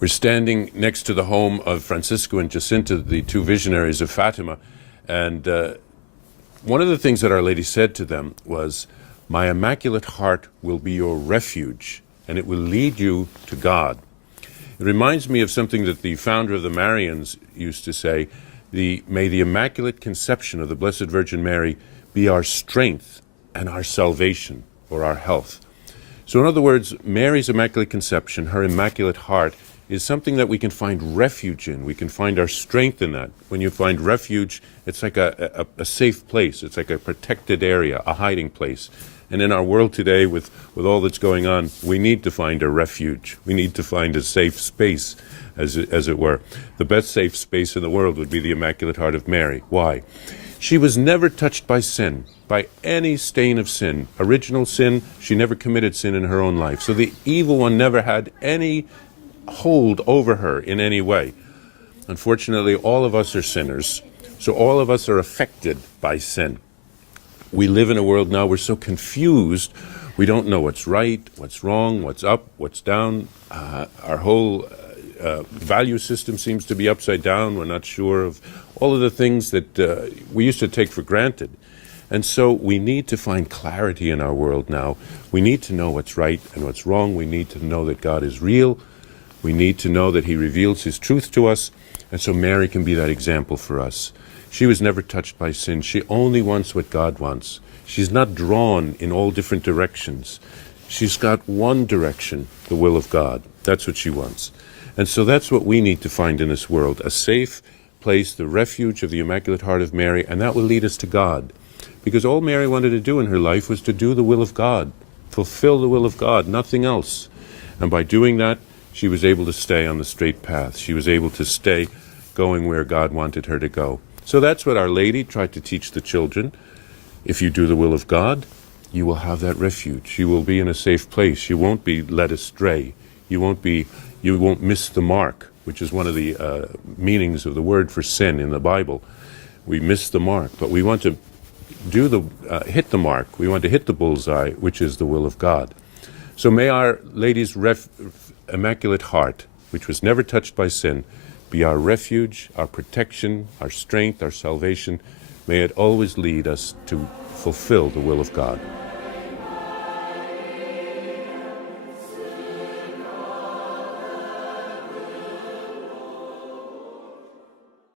We're standing next to the home of Francisco and Jacinta, the two visionaries of Fatima, and one of the things that Our Lady said to them was, "My Immaculate Heart will be your refuge, and it will lead you to God." It reminds me of something that the founder of the Marians used to say, "May the Immaculate Conception of the Blessed Virgin Mary be our strength and our salvation, or our health." So in other words, Mary's Immaculate Conception, her Immaculate Heart, is something that we can find refuge in. We can find our strength in that. When you find refuge, it's like a safe place. It's like a protected area, a hiding place. And in our world today, with all that's going on, we need to find a refuge. We need to find a safe space, as it were. The best safe space in the world would be the Immaculate Heart of Mary. Why? She was never touched by sin, by any stain of sin. Original sin, she never committed sin in her own life. So the evil one never had any hold over her in any way. Unfortunately, all of us are sinners, so all of us are affected by sin. We live in a world now, we're so confused, we don't know what's right, what's wrong, what's up, what's down. Our whole value system seems to be upside down. We're not sure of all of the things that we used to take for granted. And so we need to find clarity in our world now. We need to know what's right and what's wrong. We need to know that God is real. We need to know that he reveals his truth to us, and so Mary can be that example for us. She was never touched by sin. She only wants what God wants. She's not drawn in all different directions. She's got one direction, the will of God. That's what she wants. And so that's what we need to find in this world, a safe place, the refuge of the Immaculate Heart of Mary, and that will lead us to God. Because all Mary wanted to do in her life was to do the will of God, fulfill the will of God, nothing else. And by doing that, she was able to stay on the straight path. She was able to stay going where God wanted her to go. So that's what Our Lady tried to teach the children. If you do the will of God, you will have that refuge. You will be in a safe place. You won't be led astray. You won't miss the mark, which is one of the meanings of the word for sin in the Bible. We miss the mark, but we want to hit the mark. We want to hit the bullseye, which is the will of God. So may Our Lady's Immaculate Heart, which was never touched by sin, be our refuge, our protection, our strength, our salvation. May it always lead us to fulfill the will of God.